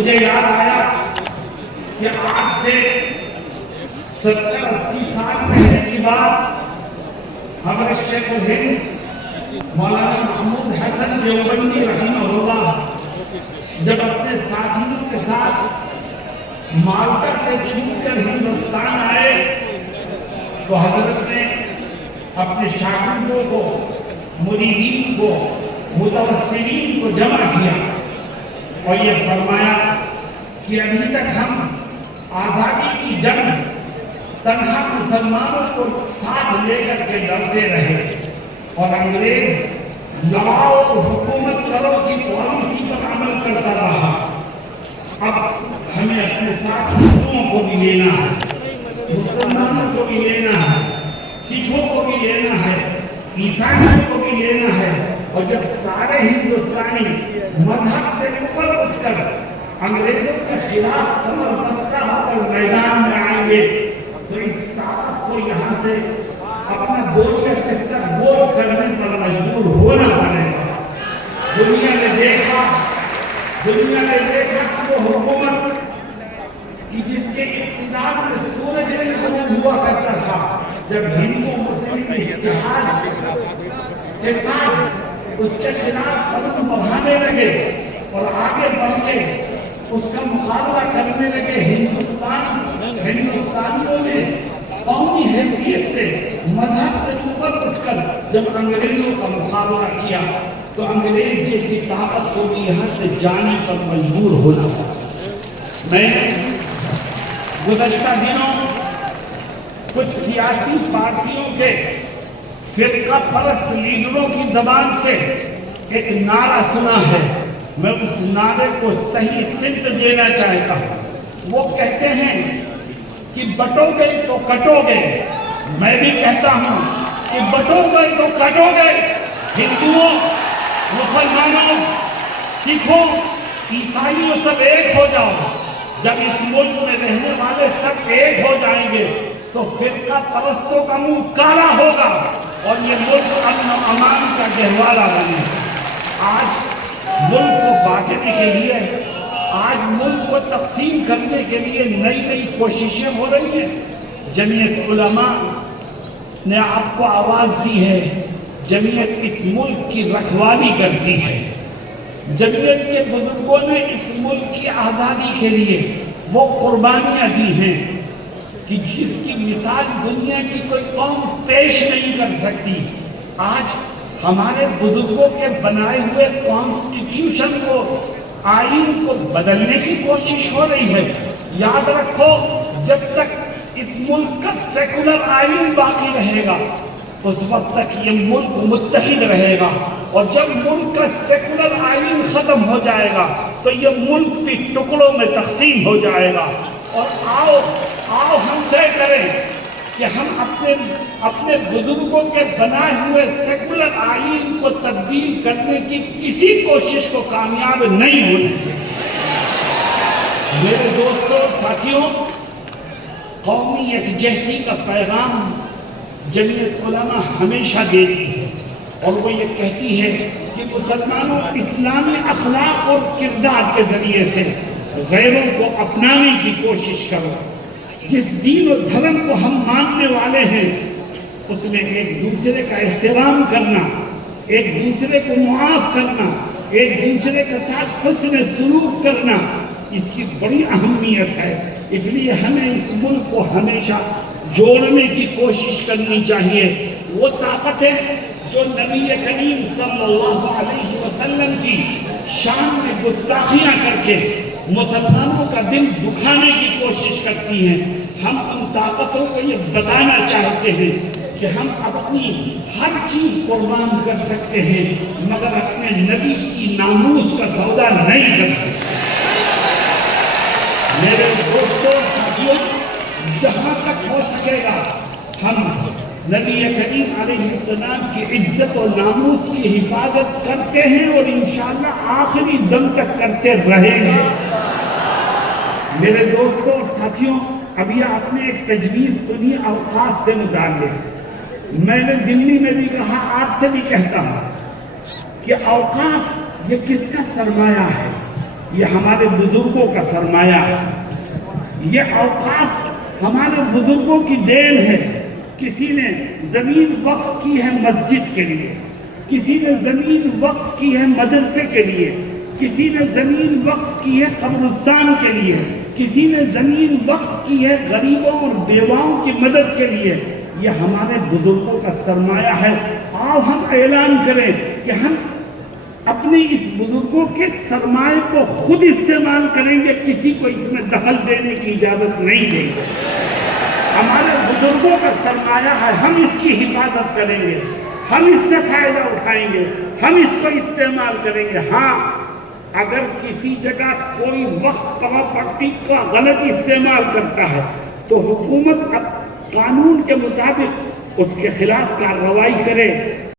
مجھے یاد آیا کہ آج سے 70-80 سال پہلے کی بات، ہمارے شیخ الہند مولانا محمود حسن دیوبندی رحمہ اللہ جب اپنے ساتھیوں کے ساتھ مالٹا سے چھوٹ کر ہندوستان آئے تو حضرت نے اپنے شاگردوں کو، مریدین کو، متوسلین کو جمع کیا اور یہ فرمایا کہ ابھی تک ہم آزادی کی جنگ تنہا مسلمانوں کو ساتھ لے کر کے لڑتے رہے اور انگریز لڑاؤ اور حکومت کرو کی پالیسی پر عمل کرتا رہا۔ اب ہمیں اپنے ساتھ ہندوؤں کو بھی لینا ہے، مسلمانوں کو بھی لینا ہے، سکھوں کو بھی لینا ہے، عیسائیوں کو بھی لینا ہے، اور جب سارے ہندوستانی مذہب سے اوپر اٹھ کر انگریزوں کے خلاف کمر بستہ ہو کر میدان میں آئیں گے تو اس طاقت کو یہاں سے اپنا بوریہ بستر بول کرنے پر مجبور ہونا پڑے گا۔ دنیا نے دیکھا کہ وہ حکومت کہ جس کے اقتدار میں سورج میں غروب ہوا کرتا تھا، جب ہندو مسلم اتحاد کے ساتھ اس کے خلاف قدم بڑھانے لگے اور آگے بڑھ کے اس کا مقابلہ کرنے لگے، ہندوستانیوں نے قومی حیثیت سے، مذہب سے اوپر اٹھ کر جب انگریزوں کا مقابلہ کیا تو انگریز جیسی طاقت کو بھی یہاں سے جانے پر مجبور ہونا پڑا۔ میں گزشتہ دنوں کچھ سیاسی پارٹیوں کے فرقہ پرست لیڈروں کی زبان سے ایک نعرہ سنا ہے، میں اس نعرے کو صحیح سمت دینا چاہتا ہوں۔ وہ کہتے ہیں کہ بٹو گے تو کٹو گے، میں بھی کہتا ہوں کہ بٹو گے تو کٹو گے، ہندوؤں، مسلمانوں، سکھوں، عیسائیوں سب ایک ہو جاؤ۔ جب اس ملک میں رہنے والے سب ایک ہو جائیں گے تو فرقہ پرستوں کا منہ کالا ہوگا اور یہ ملک امن و امان کا گہوارہ بنے گا۔ آج ملک کو بانٹنے کے لیے، آج ملک کو تقسیم کرنے کے لیے نئی کوششیں ہو رہی ہیں۔ جمعیت علماء نے آپ کو آواز دی ہے، جمعیت اس ملک کی رکھوالی کرتی ہے، جمعیت کے بزرگوں نے اس ملک کی آزادی کے لیے وہ قربانیاں دی ہیں کہ جس کی مثال دنیا کی کوئی قوم پیش نہیں کر سکتی۔ آج ہمارے بزرگوں کے بنائے ہوئے کانسٹیٹیوشن کو، آئین کو بدلنے کی کوشش ہو رہی ہے۔ یاد رکھو، جب تک اس ملک کا سیکولر آئین باقی رہے گا اس وقت تک یہ ملک متحد رہے گا، اور جب ملک کا سیکولر آئین ختم ہو جائے گا تو یہ ملک بھی ٹکڑوں میں تقسیم ہو جائے گا۔ اور آؤ ہم طے کریں کہ ہم اپنے بزرگوں کے بنائے ہوئے سیکولر آئین کو تبدیل کرنے کی کسی کوشش کو کامیاب نہیں ہونے دیں۔ میرے دوستوں، ساتھیوں، قومی یکجہتی کا پیغام جمعیت علماء ہمیشہ دیتی ہے اور وہ یہ کہتی ہے کہ مسلمانوں اسلامی اخلاق اور کردار کے ذریعے سے غیروں کو اپنانے کی کوشش کرو۔ جس دین و دھرم کو ہم ماننے والے ہیں اس میں ایک دوسرے کا احترام کرنا، ایک دوسرے کو معاف کرنا، ایک دوسرے کے ساتھ حسن سلوک کرنا، اس کی بڑی اہمیت ہے۔ اس لیے ہمیں اس ملک کو ہمیشہ جوڑنے کی کوشش کرنی چاہیے۔ وہ طاقتیں جو نبی کریم صلی اللہ علیہ وسلم کی شان میں گستاخیاں کر کے مسلمانوں کا دل دکھانے کی کوشش کرتی ہیں، ہم ان طاقتوں کو یہ بتانا چاہتے ہیں کہ ہم اپنی ہر چیز قربان کر سکتے ہیں مگر اپنے نبی کی ناموس کا سودا نہیں کر سکتے۔ میرے دوستوں، ساتھیوں، جہاں تک ہو سکے گا ہم نبی کریم علیہ السلام کی عزت و ناموس کی حفاظت کرتے ہیں اور انشاءاللہ آخری دم تک کرتے رہیں گے۔ میرے دوستوں اور ساتھیوں، ابھی آپ نے ایک تجویز سنی اوقاف سے متعلق۔ میں نے دلی میں بھی کہا، آپ سے بھی کہتا ہوں کہ اوقاف یہ کس کا سرمایہ ہے؟ یہ ہمارے بزرگوں کا سرمایہ ہے، یہ اوقاف ہمارے بزرگوں کی دین ہے۔ کسی نے زمین وقف کی ہے مسجد کے لیے، کسی نے زمین وقف کی ہے مدرسے کے لیے، کسی نے زمین وقف کی ہے قبرستان کے لیے، کسی نے زمین وقف کی ہے غریبوں اور بیواؤں کی مدد کے لیے۔ یہ ہمارے بزرگوں کا سرمایہ ہے۔ آؤ ہم اعلان کریں کہ ہم اپنے اس بزرگوں کے سرمایہ کو خود استعمال کریں گے، کسی کو اس میں دخل دینے کی اجازت نہیں دیں گے۔ ہمارے بزرگوں کا سرمایہ ہے، ہم اس کی حفاظت کریں گے، ہم اس سے فائدہ اٹھائیں گے، ہم اس کو استعمال کریں گے۔ ہاں، اگر کسی جگہ کوئی وقف پراپرٹی کا غلط استعمال کرتا ہے تو حکومت قانون کے مطابق اس کے خلاف کارروائی کرے۔